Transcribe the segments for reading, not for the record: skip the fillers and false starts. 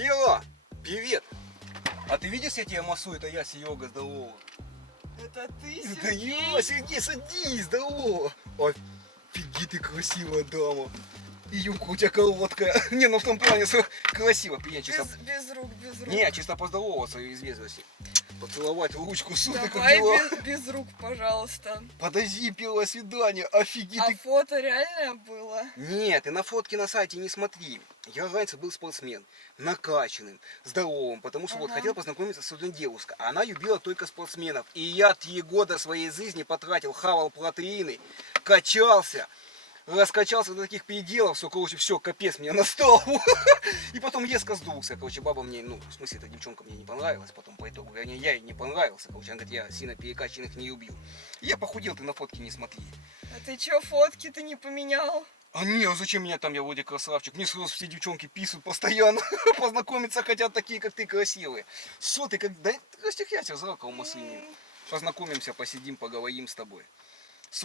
Пела, привет! А ты видишь, я тебя массую, это я, Серега, здорово. Это ты, Да Сергей? я, Сергей, садись, здорово. Офигеть, ты красивая дама. И юбка у тебя короткая. Не, ну в том плане, что красиво, приятно чисто. Без рук, без рук. Не, чисто поздороваться из вежливости. Поцеловать ручку, суток, как Давай дела? без рук, пожалуйста. Подожди, первое свидание, офигеть. А фото реальное было? Нет, ты на фотки на сайте не смотри. Я раньше был спортсмен, накачанным, здоровым, потому что вот хотел познакомиться с одной девушкой. А она любила только спортсменов. И я 3 года своей жизни потратил, хавал протеины, качался. Раскачался до таких пределов, что, короче, все, капец мне настал. И потом резко сдулся, короче, баба мне, ну, в смысле, эта девчонка мне не понравилась, потом по итогу, вернее, я ей не понравился, короче, она говорит, я сильно перекачанных не любил. И я похудел, ты на фотки не смотри. А ты чё, фотки ты не поменял? А не, а зачем меня там, я вроде красавчик, мне сразу все девчонки писают постоянно, познакомиться хотят такие, как ты, красивые. Что ты, как, да расчехляйся, зеркало масыни. Познакомимся, посидим, поговорим с тобой.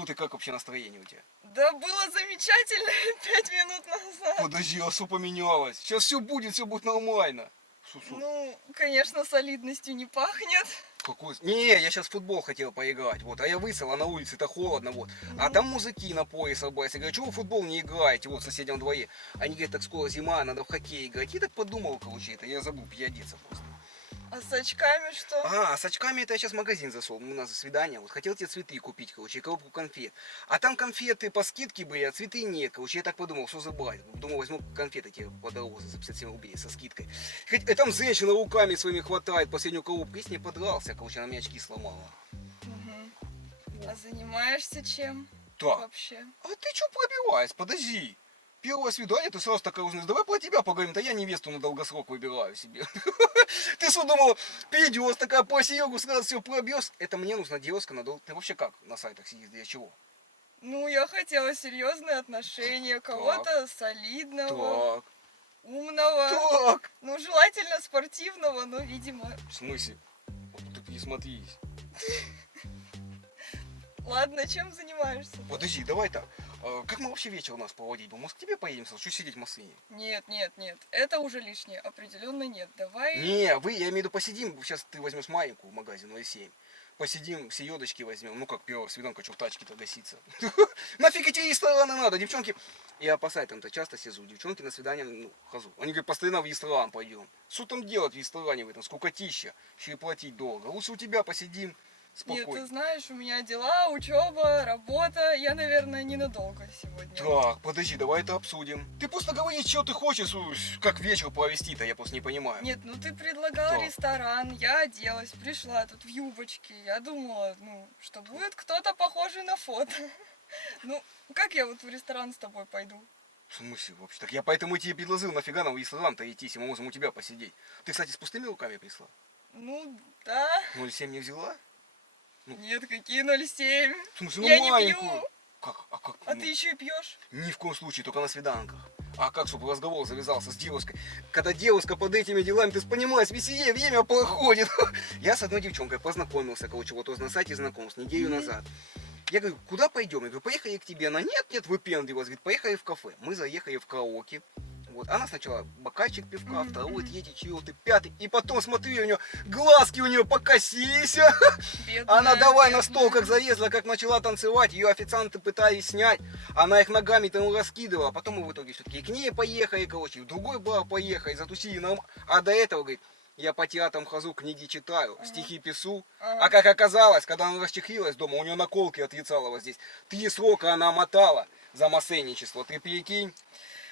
Ты как вообще настроение у тебя? Да было замечательно 5 минут назад. Подожди, а что поменялось? Сейчас все будет нормально. Ну, конечно, солидностью не пахнет. Какой? Не, я сейчас в футбол хотел поиграть, вот, а я высел, а на улице-то холодно, вот. А там мужики на поле собрались, я говорю, что вы в футбол не играете, вот, в соседнем дворе. Они говорят, так скоро зима, надо в хоккей играть. Я так подумал, короче, это я забыл переодеться просто. А с очками что? А с очками это я сейчас в магазин зашел, у нас свидание, вот, хотел тебе цветы купить, короче, и коробку конфет. А там конфеты по скидке были, а цветы нет, короче, я так подумал, что забрать. Думал, возьму конфеты тебе подороже за 57 рублей со скидкой. И там женщина руками своими хватает последнюю коробку, и с ней подрался, короче, она мне очки сломала. Угу. А занимаешься чем? Так, Вообще? а ты что пробиваешь, подожди. Первое свидание, ты сразу такая узнаешь, давай про тебя поговорим, да я невесту на долгосрок выбираю себе. Ты что думала, придешь такая по Серегу, сразу все пробьешь? Это мне нужна девушка на долг. Ты вообще как на сайтах сидишь, для чего? Ну, я хотела серьезные отношения, кого-то солидного, Так, умного. так. Ну, желательно спортивного, но, видимо... В смысле? Вот ты не смотрись. Ладно, чем занимаешься? Подожди, давай так. Как мы вообще вечер у нас проводить? Может, к тебе поедем, что сидеть в машине? Нет, нет, нет, это уже лишнее, определенно нет. Давай... Не, я имею в виду посидим, сейчас ты возьмешь маленькую в магазин 0,7. Посидим, селедочки возьмем, ну как первая свиданка, что в тачке-то гасится. Нафиг эти рестораны надо, девчонки. Я по сайтам-то часто сижу, девчонки на свидание, ну, хожу. Они говорят, постоянно в ресторан пойдем. Что там делать в ресторане в этом, скукотища, еще и платить долго. Лучше у тебя посидим. Нет, Спокойно. ты знаешь, у меня дела, учеба, работа. Я, наверное, ненадолго сегодня. Так, подожди, давай это обсудим. Ты просто говори, что ты хочешь, как вечер провести-то, я просто не понимаю. Нет, ну ты предлагал Так. ресторан, я оделась, пришла тут в юбочке. Я думала, ну, что будет кто-то похожий на фото. Ну, как я вот в ресторан с тобой пойду? В смысле вообще? Так я поэтому тебе предложил, нафига нам в ресторан-то идти, если мы можем у тебя посидеть. Ты, кстати, с пустыми руками пришла? Ну, да. 0,7 не взяла? Нет, какие 0,7. В смысле, Я ну не маленькую. пью. Как? А ты еще и пьешь? Ни в коем случае, только на свиданках. А как, чтобы разговор завязался с девушкой? Когда девушка под этими делами, ты же понимаешь, веселее время проходит. Я с одной девчонкой познакомился, короче, вот на сайте знакомств неделю назад. Я говорю, куда пойдем? Я говорю, поехали к тебе. Она, нет, выпендривалась. Говорит, поехали в кафе. Мы заехали в караоке. Вот, она сначала бокальчик пивка, второй, третий, четвертый, пятый. И потом, смотри, у нее глазки у нее покосились. Бедная, Она давай на стол, бедная. как залезла, как начала танцевать. Ее официанты пытались снять. Она их ногами там раскидывала. Потом мы в итоге все-таки к ней поехали, короче, в другой бар поехали, затусили нам. А до этого, говорит, я по театрам хожу, книги читаю, стихи пишу. А как оказалось, когда она расчехлилась дома, у нее наколки отрицала вот здесь. 3 срока она мотала за мошенничество, ты прикинь.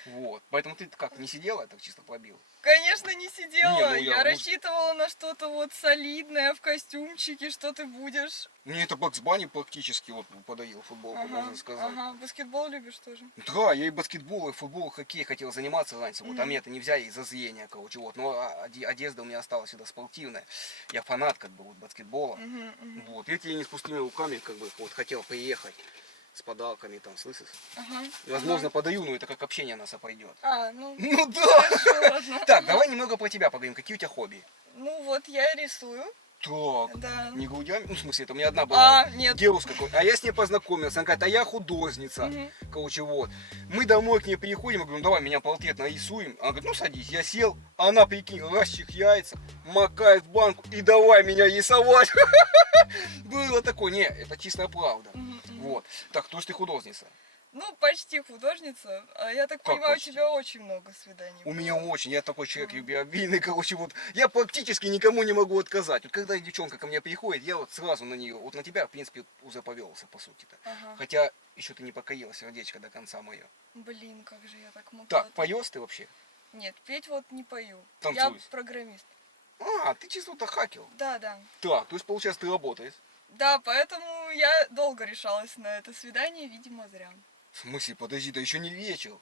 Вот, поэтому ты как, не сидела, так чисто пробил? Конечно, не сидела. Не, ну я я- рассчитывала на что-то вот солидное в костюмчике, что ты будешь. Мне это Бакс Банни практически вот подарил футболку, можно сказать. Ага, баскетбол любишь тоже. Да, я и баскетбол, и футбол, и хоккей хотел заниматься раньше, вот, а меня это не взяли из-за зрения, короче, вот, но одежда у меня осталась всегда спортивная, я фанат, как бы, вот, баскетбола, вот, видите, я не с пустыми руками, как бы, вот, хотел приехать с подарками, там, слышишь, Ага. и, возможно, подаю, но это как общение нас пойдет. А, ну, Ну да! хорошо, ладно. Так, давай немного про тебя поговорим, какие у тебя хобби? Ну вот я рисую. Так, Да. не грудями, ну, в смысле, это у меня одна была А, нет. девушка, а я с ней познакомился, она говорит, а я художница, Мгм. короче, вот. Мы домой к ней приходим, я говорю, ну, давай меня портрет нарисуем, она говорит, ну, садись, я сел, она, прикинь, расчих яйца, макает в банку и давай меня рисовать. Было такое, не, это чистая правда, Мгм, мгм. вот. Так, то есть ты художница? Ну, почти художница. А я так Как понимаю, почти? у тебя очень много свиданий У было. меня очень, я такой человек Мгм. любвеобильный, короче, вот, я практически никому не могу отказать. Вот когда девчонка ко мне приходит, я вот сразу на нее, вот на тебя, в принципе, уже повелся, по сути-то. Ага. Хотя еще ты не покорила сердечко до конца мое. Блин, как же я так могла. Так, поешь ты вообще? Нет, петь вот не пою. Танцуешь? Я программист. А, ты чисто хакер. Да, да. Так, то есть, получается, ты работаешь. Да, поэтому я долго решалась на это свидание, видимо, зря. В смысле, подожди, да еще не вечер.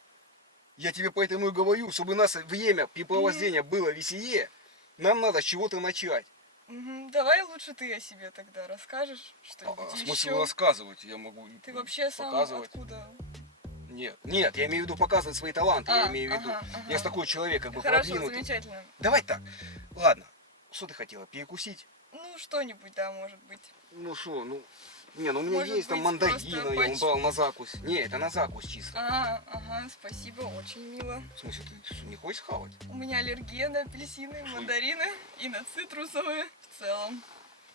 Я тебе поэтому и говорю, чтобы у нас время препровождения было веселее, нам надо с чего-то начать. Мгм. Давай лучше ты о себе тогда расскажешь что-нибудь Смысл еще. рассказывать, я могу Ты вообще сам показывать. откуда? Нет, нет, я имею в виду показывать свои таланты, я имею в виду. ага, ага. Я с такой человек, как бы Хорошо, продвинутый. замечательно. Давай так, ладно, что ты хотела, перекусить? Ну, что-нибудь, да, может быть. Ну что, ну, не, ну у меня Может есть там быть, мандарина, просто я он брал на закусь. Не, это на закусь чисто. Ага, спасибо, очень мило. В смысле, ты что, не хочешь хавать? У меня аллергия на апельсины, мандарины и на цитрусовые в целом.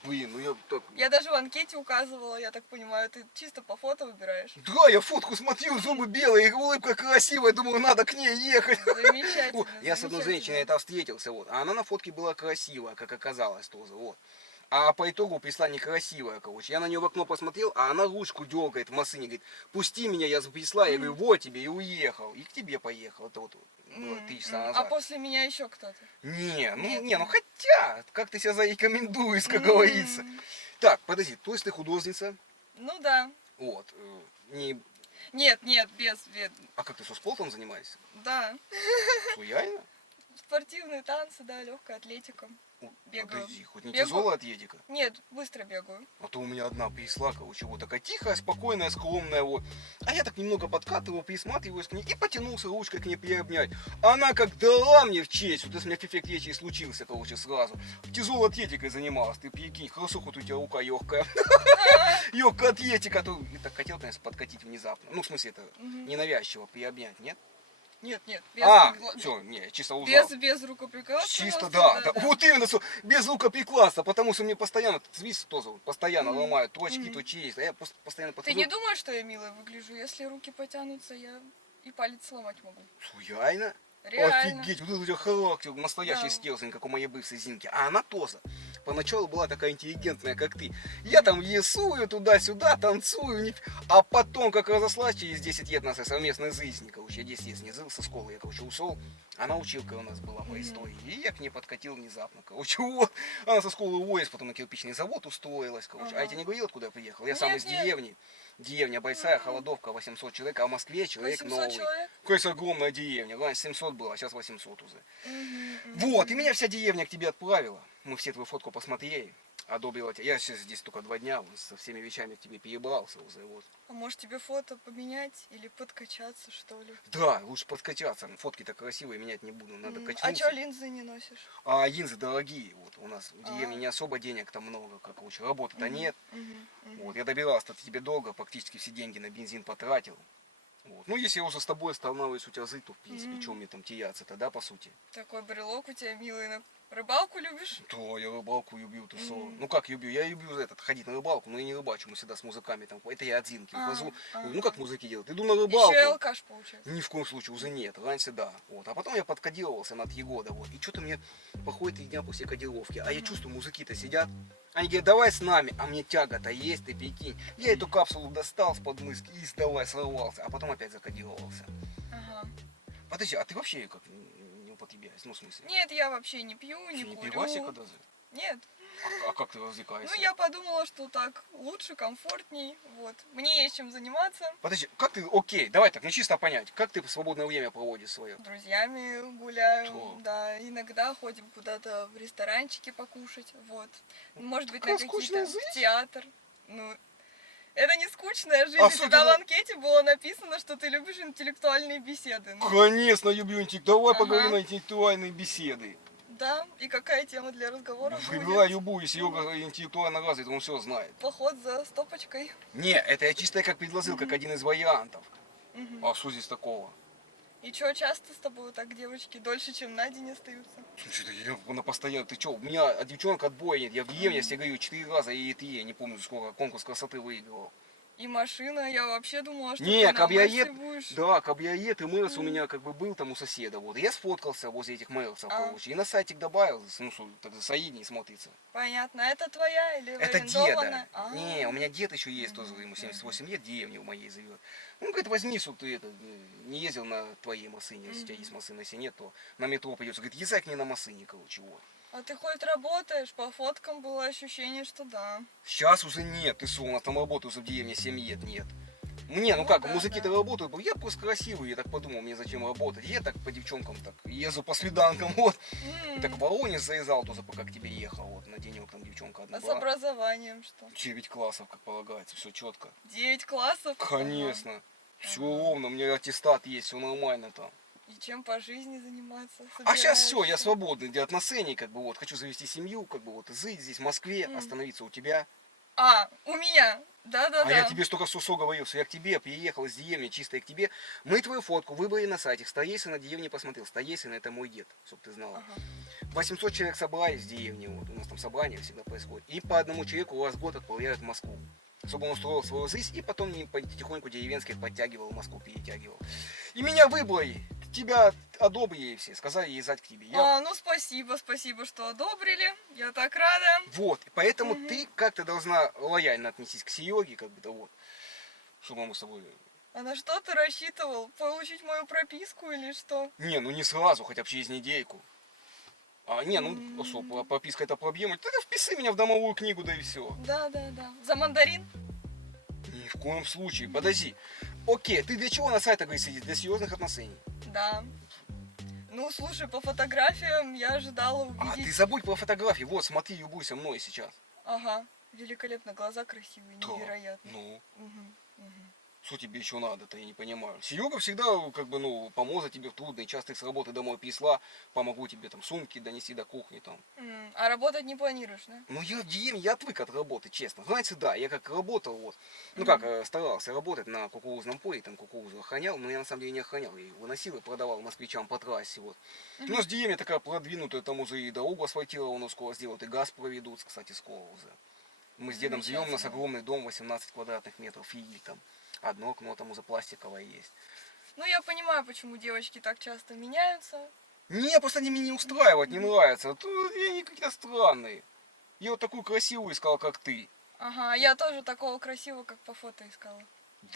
Блин, ну я так... Я даже в анкете указывала, я так понимаю, ты чисто по фото выбираешь. Да, я фотку смотрю, зубы белые, улыбка красивая, думаю, надо к ней ехать. Замечательно. Вот, я с одной женщиной это встретился, вот, а она на фотке была красивая, как оказалось тоже, вот. А по итогу пришла некрасивая, короче. Я на нее в окно посмотрел, а она ручку дергает в машине, говорит, пусти меня, я пришла, я говорю, вот тебе, и уехал. И к тебе поехал, это вот было 3 часа А назад. после меня еще кто-то? Не, Нет. ну хотя, как ты себя зарекомендуешь, как говорится. Так, подожди, то есть ты художница, Ну да. вот, не... Нет, без. А как ты со спортом занимаешься? Да. Что, реально? Спортивные танцы, да, легкая атлетика. О, Бегаю. Подожди, хоть не Бегаю. тяжелая атлетика? Нет, быстро бегаю. А то у меня одна присла, короче, вот такая тихая, спокойная, скромная, вот. А я так немного подкатывал, присматриваюсь к ней и потянулся ручкой к ней приобнять. Она как дала мне в честь, вот если у меня эффект речи и случился, короче, сразу. Тяжелой атлетикой занималась, ты прикинь, хорошо, хоть у тебя рука легкая. Легкая атлетика, то и так хотел, конечно, подкатить внезапно. Ну, в смысле, это ненавязчиво приобнять, нет? Нет, без, Все, не, чисто узнал. без рукоприкладства. Чисто, просто, да. Вот именно, что без рукоприкладства, потому что мне постоянно, свист тоже, вот, постоянно Мгм. ломают точки, Мгм. то честь, а я просто постоянно Ты подхожу. не думаешь, что я мило выгляжу? Если руки потянутся, я и палец сломать могу. Что, реально? Реально. Офигеть, вот это у тебя характер, настоящий Да. стержень, как у моей бывшей Зинки. А она тоже. Поначалу была такая интеллигентная, как ты. Я там рисую туда-сюда, танцую, а потом, как разослась через 10 лет нашей совместной жизни, короче, я 10 лет не жил со школы, я, короче, ушел. Она училка у нас была по истории, и я к ней подкатил внезапно, короче, вот. Она со школы уволилась, потом на кирпичный завод устроилась, короче. А я тебе не говорил, откуда я приехал? Я сам Нет, из нет. деревни. Деревня большая, Холодовка, 800 человек, а в Москве человек 800 новый. человек? Конечно, огромная деревня. Раньше 700 было, а сейчас 800 уже. Мгм. Вот, и меня вся деревня к тебе отправила. Мы все твою фотку посмотрели, одобрила тебя. Я сейчас здесь только 2 дня, со всеми вещами к тебе перебрался уже. Вот. А может тебе фото поменять или подкачаться, что ли? Да, лучше подкачаться. Фотки-то красивые, менять не буду, надо А качнуться. чё линзы не носишь? А линзы дорогие. Вот, у нас в деревне А. не особо денег там много, как лучше. Работы-то нет. Мгм. Вот, я добирался от тебе долго, практически все деньги на бензин потратил. Вот. Ну, если я уже с тобой останавливаюсь у тебя жить, то, в принципе, чем мне там теряться-то, да, по сути? Такой брелок у тебя милый. На рыбалку любишь? То я рыбалку люблю, ты что? Мгм. Ну как люблю? Я люблю ходить на рыбалку, но я не рыбачу, мы всегда с музыками там. Это я от Зинки ухожу. Ну как музыки делают? Иду на рыбалку. Еще и алкаш получается. Ни в коем случае уже нет, раньше да. Вот. А потом я подкодировался на 3 года, вот. И что-то мне походит 3 дня после кодировки. А я чувствую, мужики-то сидят. Они говорят, давай с нами, а мне тяга-то есть, ты прикинь. Я эту капсулу достал с подмыски и давай сорвался, а потом опять закодировался. Ага. Подожди, а ты вообще как не употребляешь? Ну, в смысле? Нет, я вообще не пью, не Ты не курю. пивасика даже? Нет. А как ты развлекаешься? Ну, я подумала, что так лучше, комфортней. Вот. Мне есть чем заниматься. Подожди, как ты, окей, давай так, ну чисто понять, как ты свободное время проводишь свое? С друзьями гуляю, То. да. Иногда ходим куда-то в ресторанчики покушать. Вот. Может быть, Такая на скучная какие-то жизнь. в театр. Ну, это не скучная жизнь. У Особенно- тебя в анкете было написано, что ты любишь интеллектуальные беседы. Ну, Конечно, Юбьюнтик, давай Ага. поговорим на интеллектуальные беседы. Да, и какая тема для разговора Выбирай будет? любую, если Серега интеллектуально развит, он все знает. Поход за стопочкой. Не, это я чисто как предложил, как один из вариантов. Мгм. А что здесь такого? И чё, часто с тобой вот так девочки дольше, чем на день остаются? Что-то я на постоянно, ты чё, у меня от девчонок отбоя нет. Я в деревне, я тебе говорю, 4 раза и ты, я не помню сколько, конкурс красоты выигрывал. И машина, я вообще думала, что Не, ты на кабриолет, Мерсе будешь. да, кабриолет и Мэрс у меня как бы был там у соседа. Вот. И я сфоткался возле этих Мэрсов, А. короче. И на сайтик добавил, ну что, так солиднее смотрится. Понятно, это твоя или Это деда. арендованная? Не, у меня дед еще есть тоже, ему 78 лет, деревня в моей живет. Он говорит, возьми, что ты это, не ездил на твоей машине, если у тебя есть машина, если нет, то на метро придется. Говорит, езжай к ней на машине, короче, вот. А ты хоть работаешь? По фоткам было ощущение, что да. Сейчас уже нет, ты что, у нас там работы уже в деревне 7 лет нет. Мне, ну Ну как, да, мужики-то да. работают, я просто красивый, я так подумал, мне зачем работать. Я так по девчонкам так езжу по свиданкам, вот. И так в Воронеж заезжал тоже, пока к тебе ехал, вот, на денек там девчонка одна А с была. образованием что? 9 классов, как полагается, все четко. 9 классов? Конечно. Все Ага. ровно, у меня аттестат есть, все нормально там. И чем по жизни заниматься? А сейчас все, я собираешься? свободный для отношений, как бы вот, хочу завести семью, как бы вот, жить здесь, в Москве, остановиться у тебя. А, у меня. Да-да-да. А я тебе столько сусо говорил, что я к тебе приехал из деревни, чисто к тебе. Мы твою фотку выбрали на сайте. Старейшина деревни посмотрел. Старейшина это мой дед, чтобы ты знала. Ага. 800 человек собрались в деревне, вот, у нас там собрание всегда происходит. И по одному человеку раз в год отправляют в Москву. Чтобы он устроил свою жизнь и потом потихоньку деревенских подтягивал, в Москву перетягивал. И меня выбрали, тебя одобрили все, сказали езжать к тебе. Я... Ну спасибо, что одобрили. Я так рада. Вот, поэтому ты как-то должна лояльно отнестись к Сереге, как бы, да вот, чтобы мы с тобой... А на что ты рассчитывал? Получить мою прописку или что? Не, ну не сразу, хотя бы через недельку. А, не, ну, что, прописка это проблема. Ты впиши меня в домовую книгу, да и все. Да. За мандарин? Ни в коем случае, подожди. Окей, ты для чего на сайтах говоришь сидеть? Для серьезных отношений. Да. Ну, слушай, по фотографиям я ожидала А увидеть... ты забудь про фотографии. Вот, смотри, любуйся мной сейчас. Ага, великолепно, глаза красивые, Да. невероятно. Ну, Мгм. что тебе еще надо-то, я не понимаю. Серега всегда, как бы, ну, поможет тебе в трудный час. Ты с работы домой пришла, помогу тебе там сумки донести до кухни там. А работать не планируешь, да? Ну, я в деревне, я отвык от работы, честно. Знаете, да, я как работал, вот. Ну, как, старался работать на кукурузном поле, там кукурузу охранял, но я на самом деле не охранял. Я ее выносил и продавал москвичам по трассе, вот. У нас деревня такая продвинутая, там уже и дорогу асфальтировано скоро сделают, и газ проведут, кстати, скоро уже. Мы с дедом живем, у нас Замечательно. огромный дом, 18 квадратных метров, фигель там. Одно окно там уже пластиковое есть. Ну, я понимаю, почему девочки так часто меняются. Не, просто они меня не устраивают, не нравятся. Тут они какие-то странные. Я вот такую красивую искал, как ты. Ага, я тоже такого красивого, как по фото искала.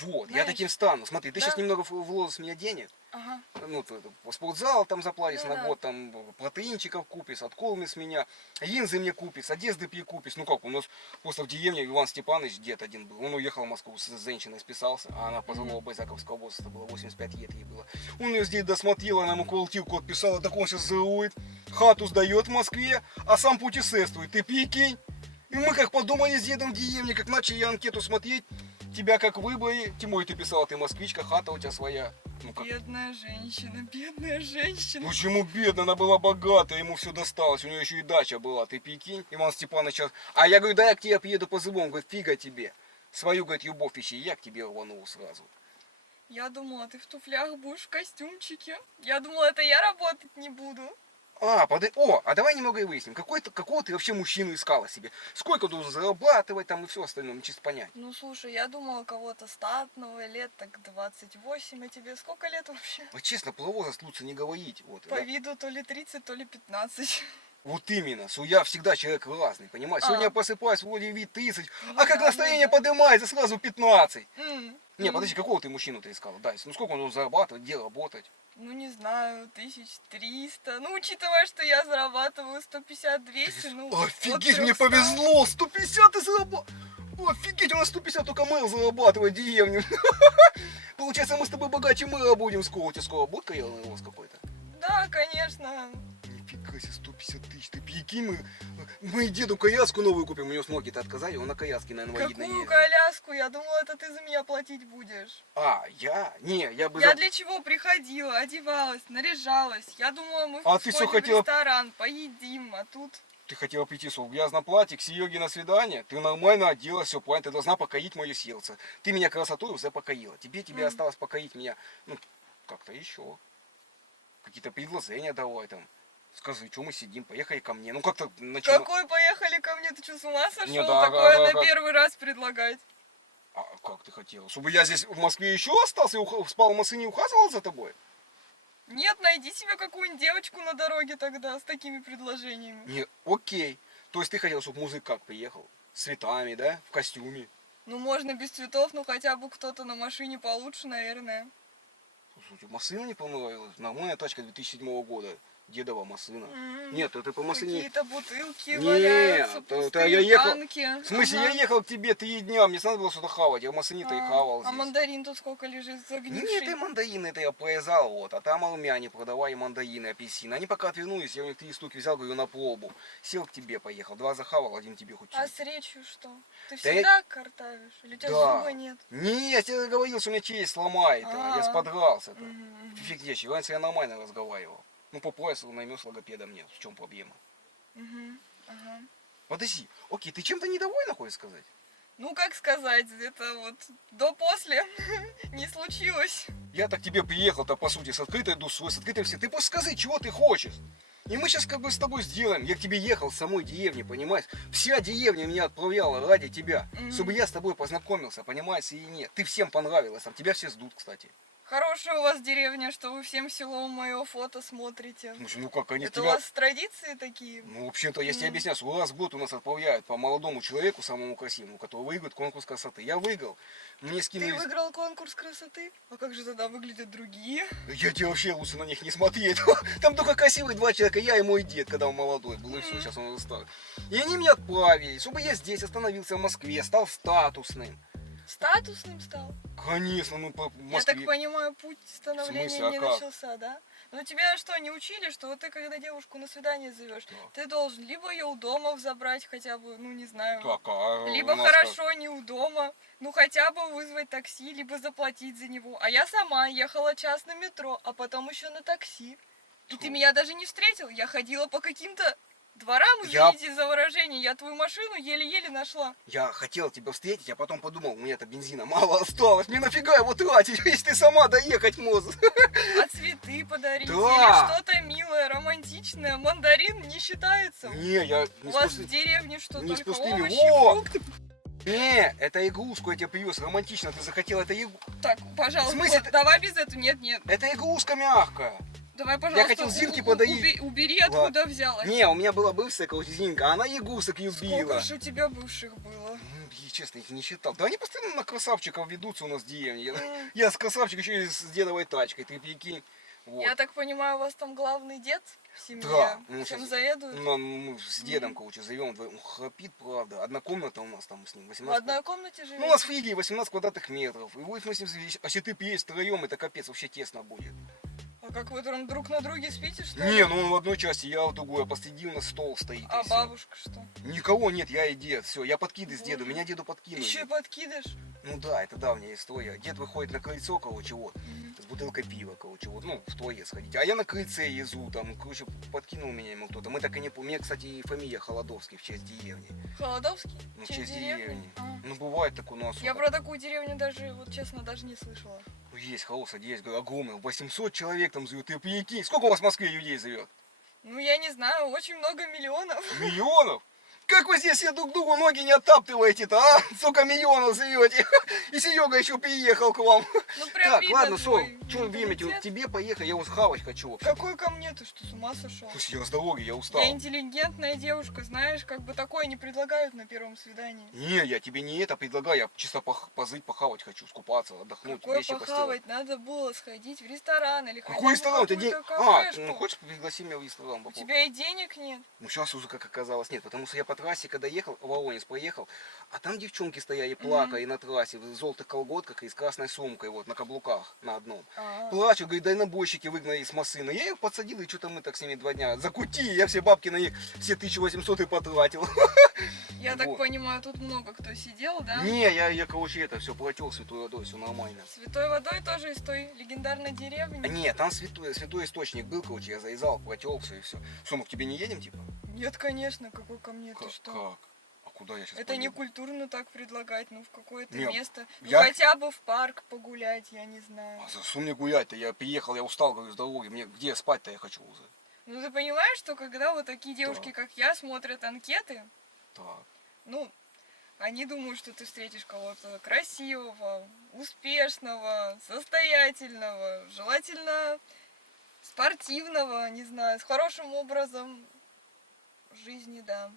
Вот, я Знаешь? таким стану. Смотри, ты Да. сейчас немного вложишь с меня денег. Ага. Ну, спортзал там заплатишь Ну на да. год, там протеинчиков купишь, откормишь меня, линзы мне купишь, одежды перекупишь. Ну как, у нас просто в деревне Иван Степанович, дед один был, он уехал в Москву с женщиной списался, а она позвала Байзаковского возраста, было 85 лет ей было. Он ее здесь досмотрел, она ему квартирку отписала, так он сейчас зарует, хату сдает в Москве, а сам путешествует, ты прикинь? И мы как подумали с дедом в деревне, как начали анкету смотреть, тебя как выбрали, Тимой, ты писала, ты москвичка, хата у тебя своя. Ну как? Бедная женщина. Почему бедная? Она была богатая, ему все досталось. У нее еще и дача была, ты прикинь. Иван Степанович сейчас... А я говорю, да я к тебе приеду по-живому. Он говорит, фига тебе. Свою, говорит, любовь ищи. Я к тебе рванул сразу. Я думала, ты в туфлях будешь в костюмчике. Я думала, это я работать не буду. А давай немного и выясним. Какого ты вообще мужчину искала себе? Сколько должен зарабатывать там и все остальное, чисто понять. Ну, слушай, я думала кого-то статного, лет так 28, а тебе сколько лет вообще? Вот честно, про возраст лучше не говорить. Вот, По да. виду то ли 30, то ли 15. Вот именно, что я всегда человек разный, понимаешь? Сегодня А. я просыпаюсь, вроде вид 30, Ну а как да, настроение ну да. поднимается, сразу 15. Не, М. подожди, какого ты мужчину ты искала? Да, ну сколько он должен зарабатывать, где работать? Ну, не знаю, 1300. Ну, учитывая, что я зарабатываю 150-200, ну... от Офигеть, мне 300. повезло! 150 ты зарабатываешь! Офигеть, у нас 150 только Мэл зарабатывает в деревню. Получается, мы с тобой богаче Мэла будем скоро. У тебя скоро будет карьерный рост какой-то? Да, конечно. Нифига себе, 150 тысяч. Ты прикинь, мы Мы деду коляску новую купим, у него с ноги-то отказали, он на коляске на инвалидной Какую ездит. коляску? Я думала, это ты за меня платить будешь. А, я? Не, я бы... Я для чего приходила, одевалась, наряжалась. Я думала, мы А ты всё сходим в хотела- ресторан, поедим, а тут... Ты хотела прийти в грязном платье к Сереге на свидание? Ты нормально оделась, все правильно, ты должна покоить мое сердце. Ты меня красотой уже покоила. Тебе осталось покоить меня, ну, как-то еще. Какие-то предложения давай там. Скажи, что мы сидим, поехали ко мне. Ну как-то начала... Какой поехали ко мне? Ты что, с ума сошел? Не, да, Такое да, на да. первый раз предлагать. А как ты хотела? Чтобы я здесь в Москве еще остался и спал в машине и ухаживал за тобой? Нет, найди себе какую-нибудь девочку на дороге тогда с такими предложениями. Не, окей. То есть ты хотел, чтобы мужик как приехал? С цветами, да? В костюме? Ну, можно без цветов, но хотя бы кто-то на машине получше, наверное. Слушай, машина не понравилась. Нормальная тачка 2007 года. Дедова машина. М, Нет, это по машине... Какие-то бутылки Не, валяются, то пустые я ехал- банки. В смысле, Ага. я ехал к тебе 3 дня, мне надо было что-то хавать. Я в машине-то и хавал А здесь. мандарин тут сколько лежит загнивший? Нет, это мандарины, это я поезжал, вот. А там алмяне продавали мандарины, апельсины. Они пока отвернулись, я у них 3 штуки взял, говорю, на пробу. Сел к тебе, поехал. 2 захавал, 1 тебе хоть. А с речью что? Ты Да я- всегда картавишь? Или у тебя Да. зуба нет? Не, я тебе говорил, что у меня челюсть сломает. Я сподрался-то. Мгм, мгм, Фиг тебе, раньше я нормально разговаривал. Ну, по поясу наймешь логопеда мне. В чем проблема? мгм, ага. Подожди, окей, ты чем-то недовольна, хочешь сказать? Ну, как сказать, это вот до-после не случилось. Я так к тебе приехал-то, по сути, с открытой душой, с открытым все. Ты просто скажи, чего ты хочешь. И мы сейчас как бы с тобой сделаем. Я к тебе ехал с самой деревни, понимаешь? Вся деревня меня отправляла ради тебя. Мгм. Чтобы я с тобой познакомился, понимаешь, или нет. Ты всем понравилась, там тебя все ждут, кстати. Хорошая у вас деревня, что вы всем селом мое фото смотрите. Слушай, ну как, они Это у тебя... вас традиции такие? Ну, вообще-то, я тебе Мгм. объясняю, что раз в год у нас отправляют по молодому человеку, самому красивому, который выиграет конкурс красоты. Я выиграл. Мне Ты скинули... выиграл конкурс красоты? А как же тогда выглядят другие? Я тебе вообще лучше на них не смотреть. Там только красивые 2 человека, я и мой дед, когда он молодой был, и все, сейчас он уже старый. И они меня отправили, чтобы я здесь остановился в Москве, стал статусным. Статусным стал? Конечно, ну по Я Москве. так понимаю, путь становления В смысле, а не как? начался, да? Но тебя что, не учили, что вот ты когда девушку на свидание зовешь, Да. ты должен либо ее у дома забрать хотя бы, ну не знаю, Так, а либо у нас хорошо не у дома, ну хотя бы вызвать такси, либо заплатить за него. А я сама ехала час на метро, а потом еще на такси. И ты Фу. меня даже не встретил, я ходила по каким-то дворам, Я- извините за выражение, я твою машину еле-еле нашла. Я хотел тебя встретить, а потом подумал, у меня-то бензина мало осталось, мне нафига его тратить, если ты сама доехать можешь. А цветы подарить Да. или что-то милое, романтичное, мандарин не считается. Не, я У не вас с в деревне что, не с только пустыми. овощи, Во! фрукты? Не, это игрушку я тебе привез, романтично, ты захотел, это Так, пожалуйста, В смысле вот, ты- давай без этого. Нет, нет. это игрушка мягкая. Давай, пожалуйста, хотел Зинке подарить. Убери, откуда взяла. Не, у меня была бывшая Зинка, она игрушек любила. Сколько же у тебя бывших было? Ну, я, честно, их не считал. Да они постоянно на красавчиков ведутся у нас в деревне. М. Я с красавчик еще и с дедовой тачкой, ты прикинь. Вот. Я так понимаю, у вас там главный дед в семье? Да, ну, Всем сейчас- заведует? Ну, мы с дедом, короче, живем вдвоем. Он храпит, правда. Одна комната у нас там с ним, В 18. одной комнате живете? Ну, у нас в Фриге 18 квадратных метров. И вот мы с ним, а если ты приедешь втроем, это капец, вообще тесно будет. А как вы там друг на друге спите, что ли? Не, ну он в одной части, я в другой, а посреди у нас стол стоит. и А всё. бабушка что? Никого нет, я и дед. Все, я подкидыш Боже. деду, меня деду подкинули. Еще и подкидыш? Ну да, это давняя история. Дед выходит на крыльцо, короче, вот, Мгм. с бутылкой пива, короче, вот, ну, в туалет сходить. А я на крыльце езу, там, короче, подкинул меня ему кто-то. Мы так и не помню. У меня, кстати, и фамилия Холодовский в честь деревни. Холодовский? Ну, в Через честь деревню? деревни. А. Ну, бывает так у нас. Я вот. про такую деревню даже, вот честно, даже не слышала. Ну, есть хорошая деревня, говорю, огромная. 800 человек там живет. Ты прикинь, сколько у вас в Москве людей живет? Ну, я не знаю, очень много миллионов. Миллионов? Как вы здесь все друг другу ноги не оттаптываете-то, а? Сколько миллионов живете? И Серега еще приехал к вам. Ну, прям Так, видно ладно, Сол, твой что время тебе? менталитет. К тебе поехать, я вот хавать хочу вообще. Какой ко мне? Ты что, с ума сошел? Слушай, я с дороги, я устал. Я интеллигентная девушка, знаешь, как бы такое не предлагают на первом свидании. Не, я тебе не это предлагаю, я чисто позыть, похавать хочу, скупаться, отдохнуть, Какое вещи постирать. похавать? Надо было сходить в ресторан или хотя бы Какой ресторан? У тебя какую-то день... А, кафешку. ну хочешь пригласи меня в ресторан? У попробуй? тебя и денег нет. Ну сейчас уже, как оказалось, нет, потому что я потратил трассе, когда ехал, Волонец проехал, а там девчонки стояли, плакали на трассе в желтых колготках и с красной сумкой, вот, на каблуках на одном. А, Плачут, говорит, дальнобойщики выгнали с машины. Я их подсадил, и что-то мы так с ними 2 дня закути, я все бабки на них, все 1800 и потратил. я так Вот. понимаю, тут много кто сидел, да? Не, я, короче, это все платил святой водой, все нормально. Святой водой тоже из той легендарной деревни? Нет, там святой источник был, короче, я завязал, платил все и все. Что, мы к тебе не едем, типа? Нет, конечно, какой ко мне, ты что? Как? А куда я сейчас Это не культурно так предлагать, ну в какое-то Не, место. Ну я- хотя бы в парк погулять, я не знаю. А за что мне гулять-то? Я приехал, я устал, говорю, с дороги. Мне где спать-то я хочу уже? Ну ты понимаешь, что когда вот такие девушки, Да. как я, смотрят анкеты, Так. ну, они думают, что ты встретишь кого-то красивого, успешного, состоятельного, желательно спортивного, не знаю, с хорошим образом жизни, да.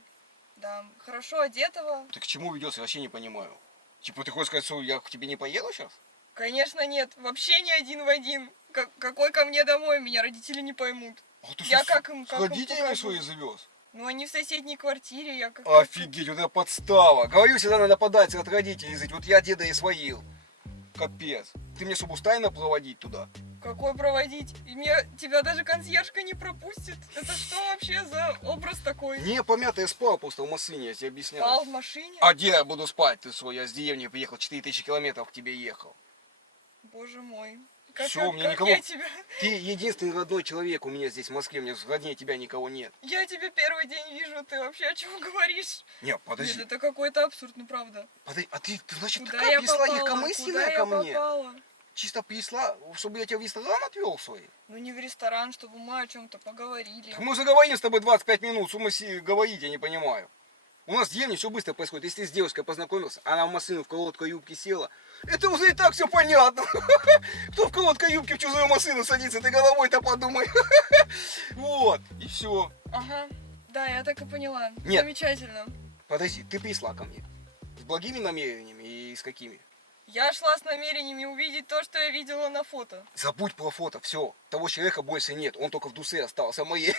Да, хорошо одетого. Ты к чему ведешь, я вообще не понимаю. Типа ты хочешь сказать, что я к тебе не поеду сейчас? Конечно, нет, вообще не один в один. Какой ко мне домой, меня родители не поймут. А ты Я что, как им с родителями покажу? свои живешь? Ну, они в соседней квартире, я как... Офигеть, вот это подстава. Говорю, всегда надо подать от родителей. Вот я деда и своил. Капец. Ты мне чтобы тайно проводить туда? Какой проводить? И тебя даже консьержка не пропустит. Это что вообще за образ такой? Не, помятый, я спал просто в машине, я тебе объяснял. Спал в машине? А где я буду спать? Ты свой, я с деревни приехал, 4000 километров к тебе ехал. Боже мой. Всё, у меня как никого- я тебя... Ты единственный родной человек у меня здесь в Москве, мне роднее тебя никого нет. Я тебя первый день вижу, ты вообще о чем говоришь? Не, подожди, Нет, это какой-то абсурд, ну правда. подожди, а ты, значит, Куда такая я пришла попала? легкомысленная Куда ко я мне? попала? Чисто пришла, чтобы я тебя в ресторан отвел свой? Ну не в ресторан, чтобы мы о чем-то поговорили. Так мы уже говорим с тобой 25 минут, что мы говорить, я не понимаю. У нас в деревне все быстро происходит. Если ты с девушкой познакомился, она в машину в короткой юбке села, это уже и так все понятно. Кто в короткой юбке в чужую машину садится, ты головой-то подумай. Вот, и все. Ага, да, я так и поняла. Нет. Замечательно. Подожди, ты пришла ко мне. С благими намерениями и с какими? Я шла с намерениями увидеть то, что я видела на фото. Забудь про фото, все. Того человека больше нет, он только в душе остался моей.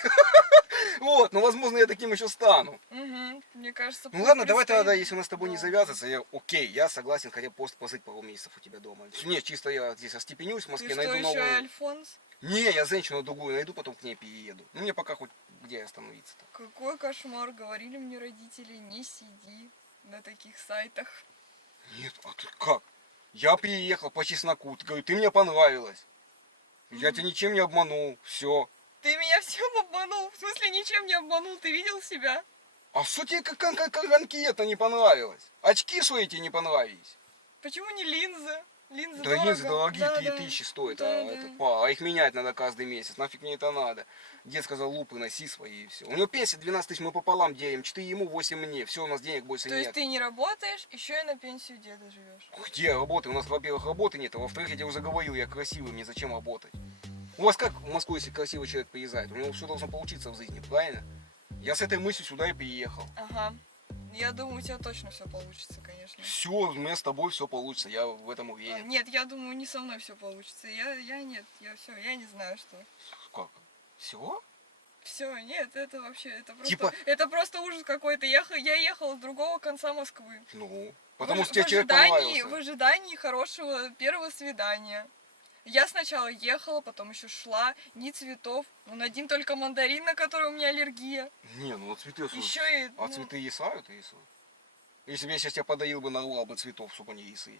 Вот, но возможно я таким еще стану. Угу, мне кажется... Ну ладно, давай предстоит тогда, если у нас с тобой не долго. завязывается, окей, я согласен хотя бы просто пожить пару месяцев у тебя дома. Нет, чисто я здесь остепенюсь в Ты Москве, что, найду еще и новую. Альфонс? Не, я женщину другую найду, потом к ней перееду. Ну мне пока хоть где остановиться-то. Какой кошмар, говорили мне родители, не сиди на таких сайтах. Нет, а ты как? Я приехал по чесноку, ты говорю, ты мне понравилась. Я тебя ничем не обманул, все. Ты меня всем обманул, в смысле ничем не обманул, ты видел себя? А что тебе как конкретно не понравилось? Очки свои тебе не понравились? Почему не линзы? Линзы Да дорого. линзы дорогие, Да, 3000 стоят, Да, а, да. это, а их менять надо каждый месяц, нафиг мне это надо. Дед сказал, лупы носи свои и все. У него пенсия 12 тысяч, мы пополам делим, 4 ему, 8 мне, все, у нас денег больше То есть нет. ты не работаешь, еще и на пенсию деда живешь. Где работы? У нас, во-первых, работы нет, а во-вторых, я тебе уже говорил, я красивый, мне зачем работать? У вас как в Москву, если красивый человек приезжает? У него все должно получиться в жизни, правильно? Я с этой мыслью сюда и приехал. Ага. Я думаю, у тебя точно все получится, конечно. Все, у меня с тобой все получится, я в этом А, уверен. нет, я думаю, не со мной все получится. Я нет, я все, я не знаю, что. Как? Все? Все, нет, это вообще, это просто, Типа- это просто ужас какой-то. Я ехала с другого конца Москвы. Ну, потому В что тебе человек ожидании, понравился. в ожидании хорошего первого свидания. Я сначала ехала, потом еще шла, ни цветов. Он один только мандарин, на который у меня аллергия. Не, ну цветы, Еще и... а ну, цветы исают и исают. Если бы я сейчас тебя подарил бы, нарвал бы цветов, чтобы они исы.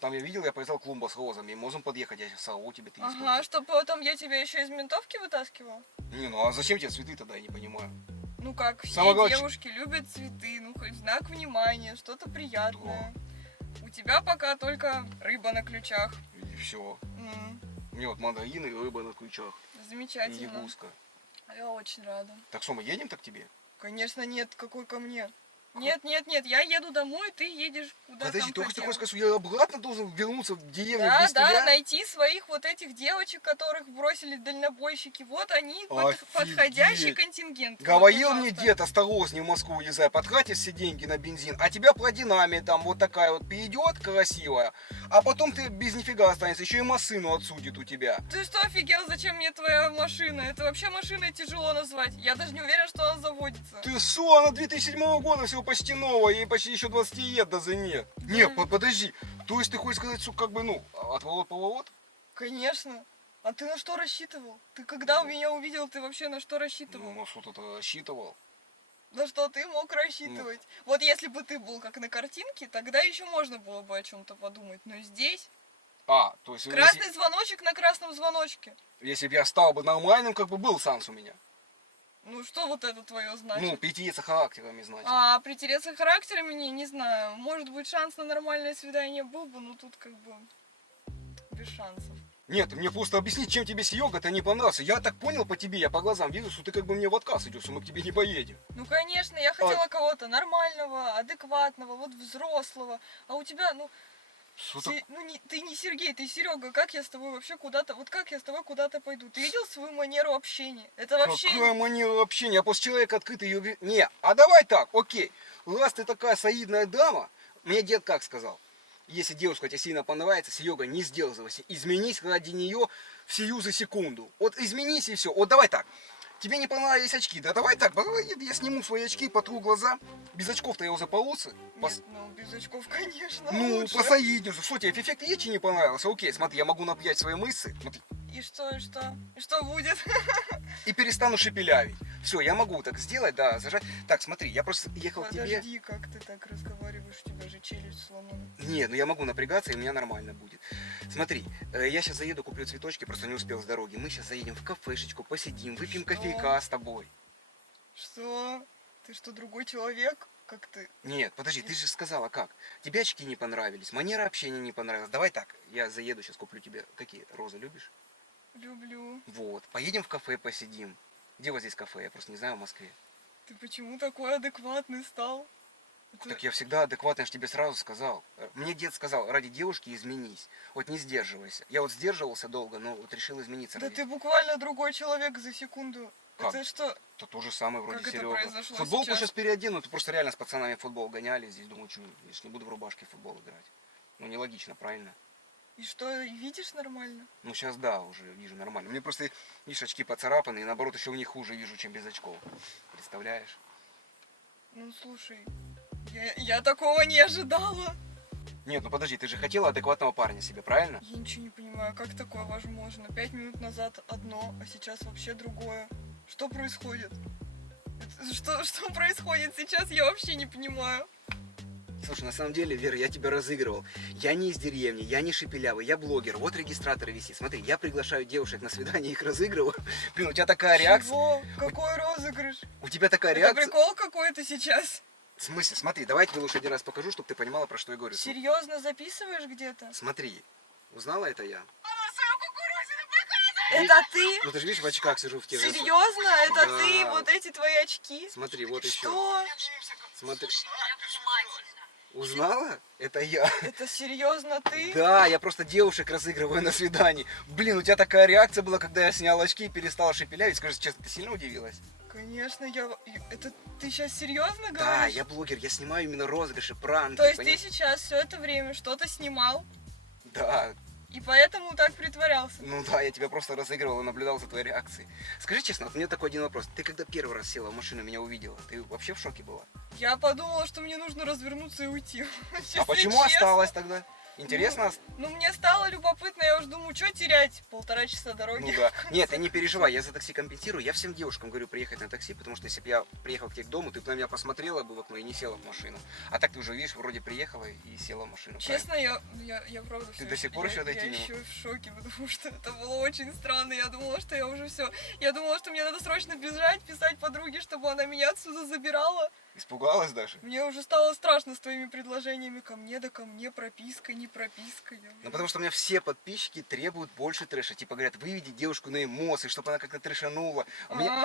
Там я видел, я повязал клумба с розами. Можем подъехать, я сейчас сорву тебе 3 Ага, чтобы потом я тебя еще из ментовки вытаскивала? Не, ну а зачем тебе цветы тогда, я не понимаю. Ну как, все Самое главное, девушки любят цветы, ну хоть знак внимания, что-то приятное. У тебя пока только рыба на ключах. И все. М, Мне вот мандарины и рыба на ключах. И Замечательно. ягуска. Я очень рада. Так что, мы едем так к тебе? Конечно, нет, какой ко мне. Нет, нет, нет, я еду домой, ты едешь куда Подожди, там только что хотел. такой скажу, я обратно должен вернуться в деревню Да, без да, тебя? найти своих вот этих девочек, которых бросили дальнобойщики. Вот они, Офигеть. подходящий контингент. Вот, Говорил мне пожалуйста. дед, осторожнее в Москву езжай, потратишь все деньги на бензин, а тебя продинамия там вот такая вот перейдет красивая, а потом ты без нифига останешься, еще и машину отсудит у тебя. Ты что, офигел, зачем мне твоя машина? Это вообще машиной тяжело назвать. Я даже не уверен, что она заводится. Ты шо, она 2007 года всего почти новая, ей почти еще 20 лет даже нет. Не, подожди, то есть ты хочешь сказать, что как бы, ну, отворот поворот? Конечно. А ты на что рассчитывал? Ты когда меня увидел, ты вообще на что рассчитывал? Ну, что то рассчитывал. На что ты мог рассчитывать? Вот если бы ты был как на картинке, тогда еще можно было бы о чем-то подумать. Но здесь А, то есть, красный звоночек на красном звоночке. если бы я стал бы нормальным, как бы был шанс у меня. Ну что вот это твое Ну, значит? притириться характерами, значит. А притереться характерами, не знаю. Может быть, шанс на нормальное свидание был бы, но тут как бы без шансов. Нет, мне просто объясни, чем тебе Серега-то не понравился. Я так понял по тебе, я по глазам вижу, что ты как бы мне в отказ идешь, что мы к тебе не поедем. Ну, конечно, я хотела кого-то нормального, адекватного, вот взрослого. А у тебя, ну, Что так? ты не Сергей, ты Серега. Как я с тобой вообще куда-то, вот как я с тобой куда-то пойду? Ты видел свою манеру общения? Это вообще... Какая манера общения? Я после человека открытый ее... Не, а давай так, окей. Раз ты такая солидная дама, мне дед как сказал? Если девушка тебе сильно понравится, Серега, не сдерживайся. Изменись ради нее в сию за секунду. Вот изменись и все. Вот давай так. Тебе не понравились очки, да давай так, давай я сниму свои очки, потру глаза. Без очков-то я уже получше. Нет, ну, без очков, конечно, Ну, лучше. посоединился. Что тебе, эффект речи не понравился? Окей, смотри, я могу напрячь свои мышцы. Смотри. И что, и что? И что будет? И перестану шепелявить. Все, я могу так сделать, да, зажать. Так, смотри, я просто ехал к тебе. Подожди, как ты так разговариваешь, у тебя же челюсть сломана. Не, ну я могу напрягаться, и у меня нормально будет. Смотри, я сейчас заеду, куплю цветочки, просто не успел с дороги. Мы сейчас заедем в кафешечку, посидим, выпьем Что? кофейка с тобой. Что? Ты что, другой человек? Как ты? Нет, подожди, ты же сказала как? Тебе очки не понравились, манера общения не понравилась. Давай так, я заеду, сейчас куплю тебе. Какие? Розы любишь? Люблю. Вот, поедем в кафе, посидим. Где вот здесь кафе? Я просто не знаю в Москве. Ты почему такой адекватный стал? Это- Так я всегда адекватно, я же тебе сразу сказал. Мне дед сказал, ради девушки изменись. Вот не сдерживайся. Я вот сдерживался долго, но вот решил измениться. Да ради- ты буквально другой человек за секунду. Как? Это что? Это то же самое вроде Как это Серега. произошло Футболку сейчас? сейчас переодену, ты просто реально с пацанами в футбол гоняли. Здесь думаю, что, если не буду в рубашке в футбол играть. Ну, нелогично, правильно? И что, и видишь нормально? Ну, сейчас да, уже вижу нормально. Мне просто, видишь, очки поцарапаны, и наоборот, еще в них хуже вижу, чем без очков. Представляешь? Ну слушай, я такого не ожидала. Нет, ну подожди, ты же хотела адекватного парня себе, правильно? Я ничего не понимаю, как такое возможно? 5 минут назад одно, а сейчас вообще другое. Что происходит? Что происходит сейчас, я вообще не понимаю. Слушай, на самом деле, Вера, я тебя разыгрывал. Я не из деревни, я не шепелявый, я блогер. Вот регистратор висит. Смотри, я приглашаю девушек на свидание, их разыгрываю. Блин, у тебя такая реакция. Чего? Какой розыгрыш? У тебя такая Это реакция. прикол какой-то сейчас? В смысле? Смотри, давай я тебе лучше один раз покажу, чтобы ты понимала, про что я говорю. Серьезно записываешь где-то? Смотри, узнала это я? Это ты? Ну ты же видишь, в очках сижу в тех же. Серьезно? Это Да. ты? Вот эти твои очки? Смотри, вот еще. Что? Смотри. Узнала? Это я. Это серьезно ты? Да, я просто девушек разыгрываю на свидании. Блин, у тебя такая реакция была, когда я снял очки и перестал шепелявить. Скажи честно, ты сильно удивилась? Конечно, это ты сейчас серьезно говоришь? Да, я блогер, я снимаю именно розыгрыши, пранки. То есть ты понимаешь? сейчас все это время что-то снимал, Да, и поэтому так притворялся? ну да, я тебя просто разыгрывал и наблюдал за твоей реакцией. Скажи честно, вот у меня такой один вопрос. Ты когда первый раз села в машину, меня увидела, ты вообще в шоке была? Я подумала, что мне нужно развернуться и уйти. А Если почему честно. осталась тогда? Интересно? Ну, мне стало любопытно, я уже думаю, что терять? 1,5 часа дороги. Ну да. Нет, ты не переживай, я за такси компенсирую. Я всем девушкам говорю приехать на такси, потому что если бы я приехал к тебе к дому, ты бы на меня посмотрела бы в окно и не села в машину. А так ты уже видишь, вроде приехала и села в машину. Честно, я правда Ты всё до сих пор еще дойти я не еще в шоке, потому что это было очень странно. Я думала, что я уже все. Я думала, что мне надо срочно бежать, писать подруге, чтобы она меня отсюда забирала. Испугалась даже? Мне уже стало страшно с твоими предложениями ко мне, да ко мне, прописка, не прописка. Ну потому что у меня все подписчики требуют больше трэша. Типа говорят, выведи девушку на эмоции, чтобы она как-то трэшанула.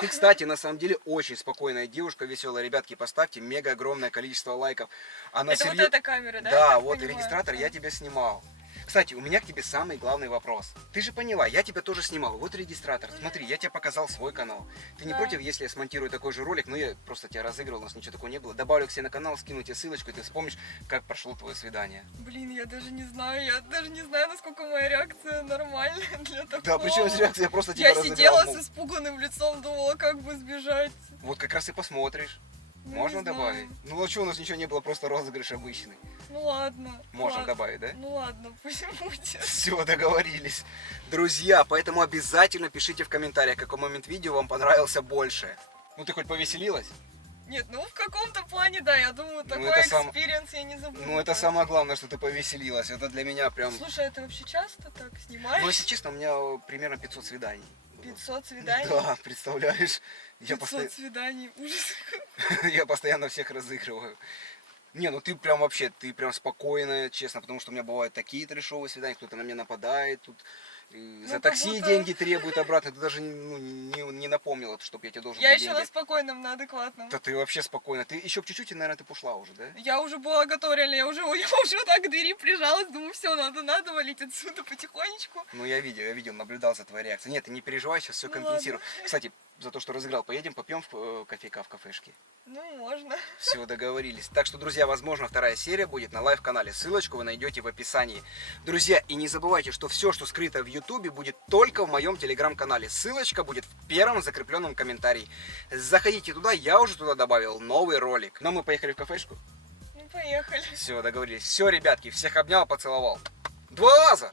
Ты, кстати, на самом деле очень спокойная девушка, веселая. Ребятки, поставьте мега огромное количество лайков. Она Это вот серьё- эта камера, да? я Да, так вот понимаю? регистратор, я тебя снимал. Кстати, у меня к тебе самый главный вопрос. Ты же поняла, я тебя тоже снимал. Вот регистратор. Смотри, я тебе показал свой канал. Ты не Да. против, если я смонтирую такой же ролик? Ну, я просто тебя разыгрывал, у нас ничего такого не было. Добавлю к себе на канал, скину тебе ссылочку, и ты вспомнишь, как прошло твое свидание. Блин, я даже не знаю, насколько моя реакция нормальная для такого. Да, причем с реакцией я просто тебя Я разыграл. сидела Ну, с испуганным лицом, думала, как бы сбежать. вот как раз и посмотришь. Ну, Можно не знаю. добавить? Ну, а что, у нас ничего не было, просто розыгрыш обычный. Ну ладно. Можно ладно. добавить, да? Ну ладно, пусть будет. Все, договорились. Друзья, поэтому обязательно пишите в комментариях, какой момент видео вам понравился больше. Ну, ты хоть повеселилась? Нет, ну в каком-то плане, да, я думаю, такой это сам- экспириенс я не забуду. Ну, это самое главное, что ты повеселилась. Это для меня прям... Слушай, а ты вообще часто так снимаешь? Ну, если честно, у меня примерно 500 свиданий. было. 500 свиданий? Да, представляешь? 500 свиданий, ужас. Я постоянно всех разыгрываю. Не, ну ты прям вообще, ты прям спокойная, честно, потому что у меня бывают такие трешовые свидания, кто-то на меня нападает, тут за как такси будто- деньги требует обратно, ты даже не напомнила, чтобы я тебе должен Я был еще деньги. на спокойном, на адекватном. Да ты вообще спокойно, ты еще чуть-чуть, и, наверное, ты пошла уже, да? Я уже была готова, реально, я уже вот так к двери прижалась, думаю, все, надо валить отсюда потихонечку. Ну я видел, наблюдал за твоей реакцией. Нет, ты не переживай, сейчас все Ну, компенсирую. Кстати, за то, что разыграл, поедем, попьем кофейка в кафешке. Ну, можно. Все, договорились. Так что, друзья, возможно, вторая серия будет на лайв-канале. Ссылочку вы найдете в описании. Друзья, и не забывайте, что все, что скрыто в Ютубе, будет только в моем телеграм-канале. Ссылочка будет в первом закрепленном комментарии. Заходите туда, я уже туда добавил новый ролик. Ну, мы поехали в кафешку. Ну, поехали. Все, договорились. Все, ребятки, всех обнял, поцеловал. 2 раза!